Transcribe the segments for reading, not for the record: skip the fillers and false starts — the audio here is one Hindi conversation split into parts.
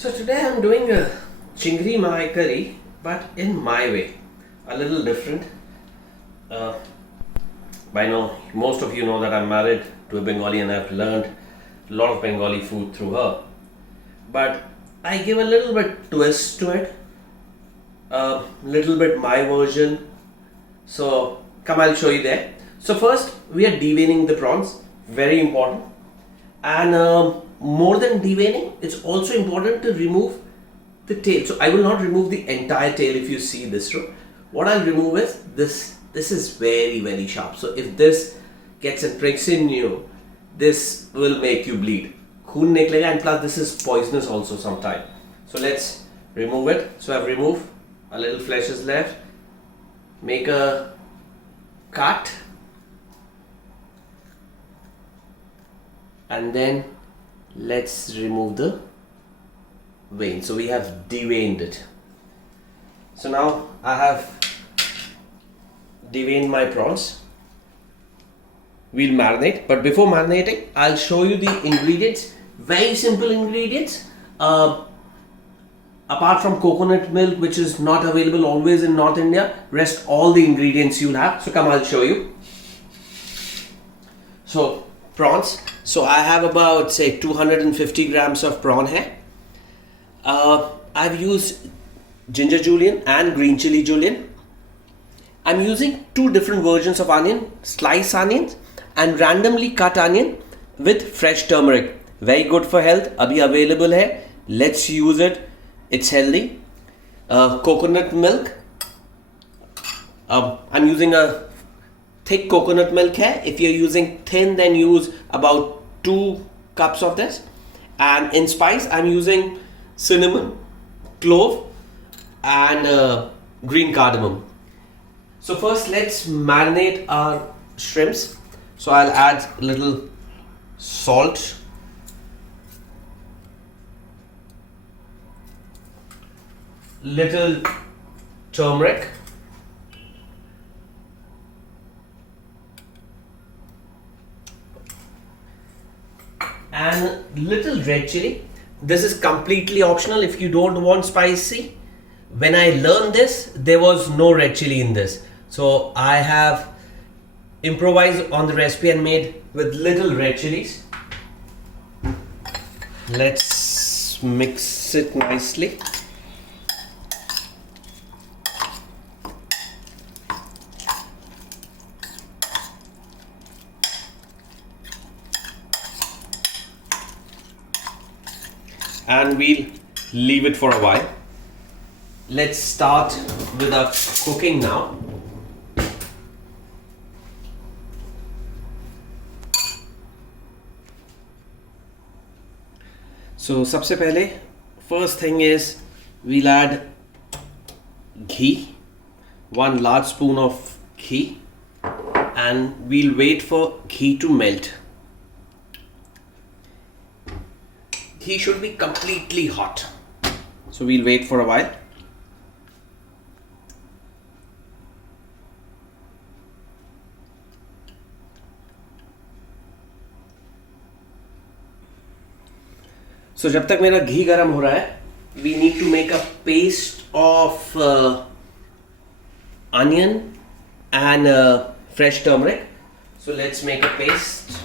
So today I'm doing a chingri malai curry, but in my way, a little different. Uh, by now, most of you know that I'm married to a Bengali and I've learned a lot of Bengali food through her. But I give a little bit twist to it, a little bit my version. So come, I'll show you there. So first, we are deveining the prawns, very important. And more than deveining, it's also important to remove the tail. So I will not remove the entire tail if you see this row. What I'll remove is this. This is very sharp. So if this gets and pricks in you, this will make you bleed. Khoon niklega, and plus this is poisonous also sometime. So let's remove it. So I've removed, a little flesh is left. Make a cut. And then let's remove the vein. So we have deveined it. So now I have deveined my prawns. We'll marinate, but before marinating, I'll show you the ingredients. Very simple ingredients. Apart from coconut milk, which is not available always in North India, rest all the ingredients you'll have. So come, I'll show you. So prawns. So I have about say 250 grams of prawn here. I've used ginger julienne and green chili julienne. I'm using two different versions of onion, sliced onions and randomly cut onion with fresh turmeric. Very good for health. Abhi available hai. Let's use it. It's healthy. Coconut milk. I'm using a thick coconut milk here. If you're using thin, then use about 2 cups of this. And in spice, I'm using cinnamon, clove and green cardamom. So first let's marinate our shrimps. So I'll add a little salt, little turmeric, and little red chili. This is completely optional if you don't want spicy. When I learned this, there was no red chili in this. So I have improvised on the recipe and made with little red chilies. Let's mix it nicely. And we'll leave it for a while. Let's start with our cooking now. So सबसे पहले first thing is we'll add ghee, 1 large spoon of ghee, and we'll wait for ghee to melt. Ghee should be completely hot. So we'll wait for a while. So जब तक मेरा घी गरम हो रहा है, we need to make a paste of onion and fresh turmeric. So let's make a paste.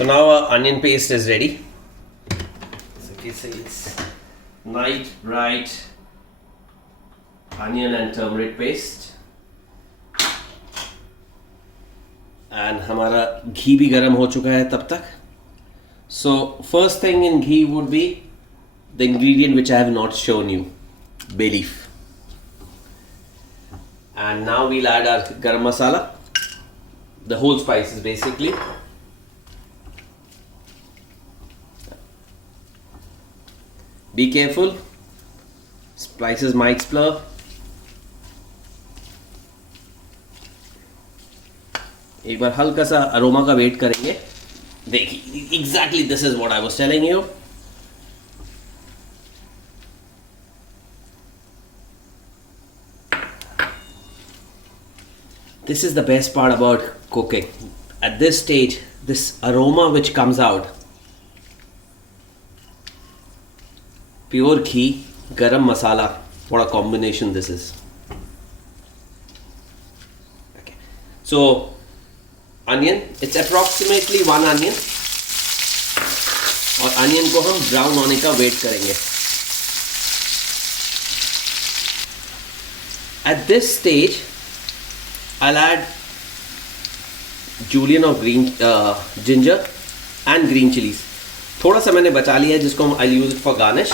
So now our onion paste is ready. So you see it's nice, bright onion and turmeric paste. And हमारा घी भी गरम हो चुका है तब तक. So first thing in ghee would be the ingredient which I have not shown you, bay leaf. And now we'll add our garam masala, the whole spices basically. Be careful, spices might splur. एक बार हल्का सा अरोमा का वेट करेंगे. देखिए, exactly this is what I was telling you. This is the best part about cooking. At this stage, this aroma which comes out, pure ghee, garam masala, what a combination this is. Okay. So, onion, it's approximately 1 onion. और अनियन को हम ब्राउन होने का वेट करेंगे. At this stage, I'll add julienne of green ginger and green chilies. थोड़ा सा मैंने बचा लिया है जिसको I'll use it for garnish.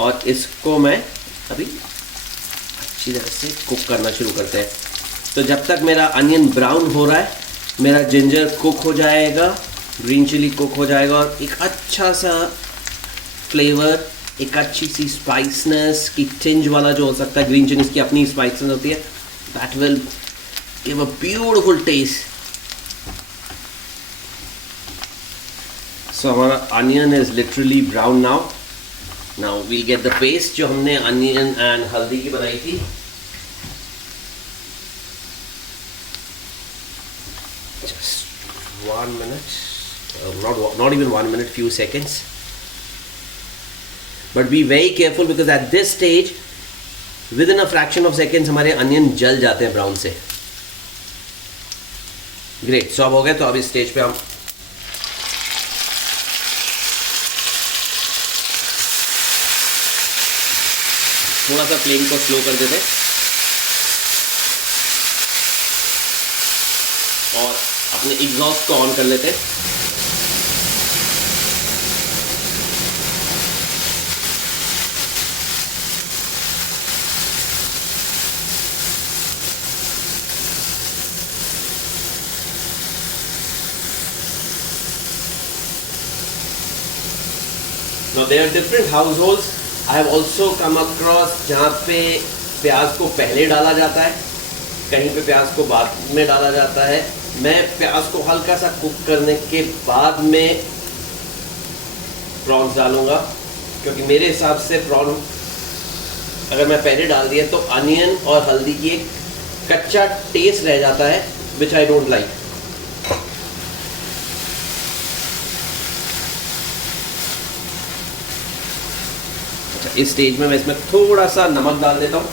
और इसको मैं अभी अच्छी तरह से कुक करना शुरू करते हैं. तो जब तक मेरा अनियन ब्राउन हो रहा है, मेरा जिंजर कुक हो जाएगा, ग्रीन चिली कुक हो जाएगा और एक अच्छा सा फ्लेवर, एक अच्छी सी स्पाइसनेस की टिंज वाला जो हो सकता है, ग्रीन चिलीज की अपनी स्पाइसनेस होती है, that will give a beautiful taste. So हमारा onion is literally brown now. Now we'll get the paste जो हमने अनियन एंड हल्दी की बनाई थी. Just 1 minute, not even 1 minute, few seconds. But be very careful because at this stage, within a fraction of seconds हमारे अनियन जल जाते हैं ब्राउन से. ग्रेट. सो अब हो गए. तो अब इस स्टेज पे हम थोड़ा सा फ्लेम को स्लो कर देते हैं और अपने एग्जॉस्ट को ऑन कर लेते हैं. Now there are different households. I have also come across जहाँ पे प्याज को पहले डाला जाता है, कहीं पे प्याज को बाद में डाला जाता है. मैं प्याज को हल्का सा कुक करने के बाद में प्रॉन्स डालूँगा, क्योंकि मेरे हिसाब से प्रॉन अगर मैं पहले डाल दिया तो अनियन और हल्दी की एक कच्चा टेस्ट रह जाता है, विच आई डोंट लाइक. अच्छा, इस स्टेज में मैं इसमें थोड़ा सा नमक डाल देता हूँ.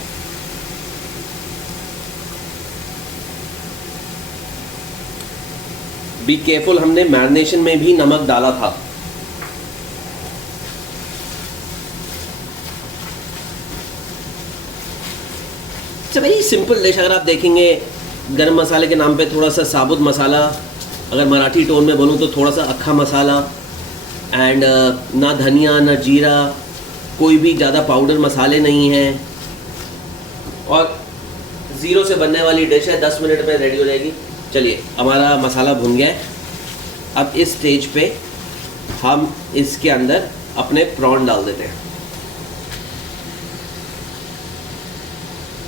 बी केयरफुल, हमने मैरिनेशन में भी नमक डाला था. It's a very simple dish. अगर आप देखेंगे गरम मसाले के नाम पे थोड़ा सा साबुत मसाला, अगर मराठी टोन में बोलूँ तो थोड़ा सा अक्खा मसाला, एंड ना धनिया ना जीरा, कोई भी ज़्यादा पाउडर मसाले नहीं हैं, और ज़ीरो से बनने वाली डिश है. 10 मिनट में रेडी हो जाएगी. चलिए, हमारा मसाला भुन गया है. अब इस स्टेज पे हम इसके अंदर अपने प्रॉन डाल देते हैं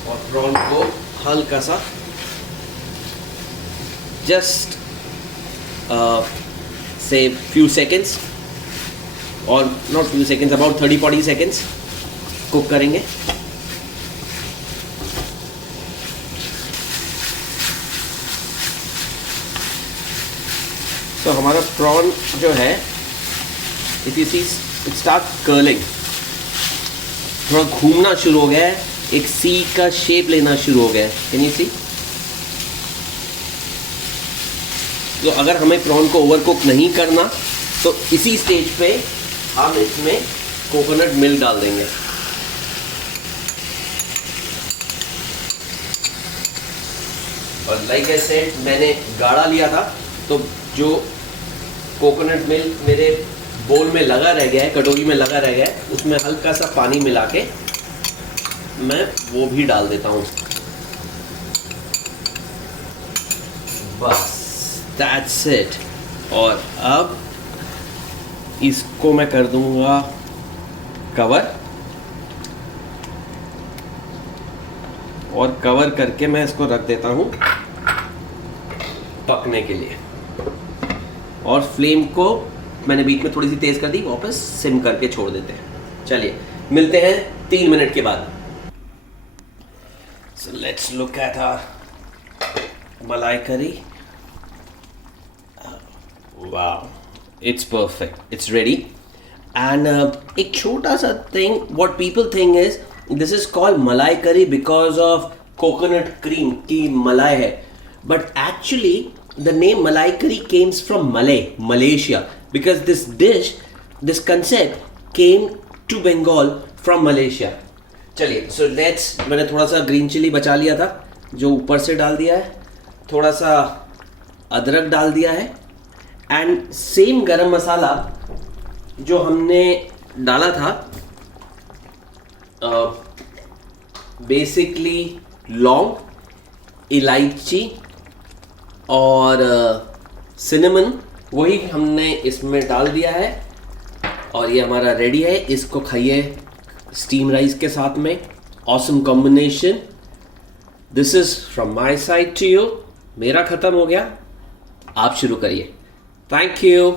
और प्रॉन को हल्का सा जस्ट से फ्यू सेकेंड्स, और not few seconds, about 30-40 seconds cook करेंगे. तो हमारा प्रॉन जो है, if you see it start curling, थोड़ा घूमना शुरू हो गया है, एक सी का शेप लेना शुरू हो गया है. Can you see? तो अगर हमें प्रॉन को ओवर कुक नहीं करना तो इसी स्टेज पे हम इसमें कोकोनट मिल्क डाल देंगे. और लाइक आई सेड, मैंने गाढ़ा लिया था, तो जो कोकोनट मिल्क मेरे बोल में लगा रह गया है, कटोरी में लगा रह गया है, उसमें हल्का सा पानी मिला के मैं वो भी डाल देता हूँ. बस, दैट्स इट. और अब इसको मैं कर दूंगा कवर, और कवर करके मैं इसको रख देता हूँ पकने के लिए. और फ्लेम को मैंने बीच में थोड़ी सी तेज़ कर दी, वापस सिम करके छोड़ देते हैं. चलिए, मिलते हैं 3 मिनट के बाद. So let's look at our malai curry. Wow, it's perfect. It's ready. And एक छोटा सा thing, what people think is this is called malai curry because of coconut cream की मलाई है. But actually the name malai curry came from Malaysia, because this dish, this concept came to Bengal from Malaysia. चलिए, so let's, मैंने थोड़ा सा ग्रीन चिली बचा लिया था जो ऊपर से डाल दिया है, थोड़ा सा अदरक डाल दिया है, एंड सेम गरम मसाला जो हमने डाला था, बेसिकली लौंग, इलायची और सिनेमन, वही हमने इसमें डाल दिया है. और ये हमारा रेडी है. इसको खाइए स्टीम राइस के साथ में. Awesome combination. This is from my side to you. मेरा ख़त्म हो गया, आप शुरू करिए. Thank you.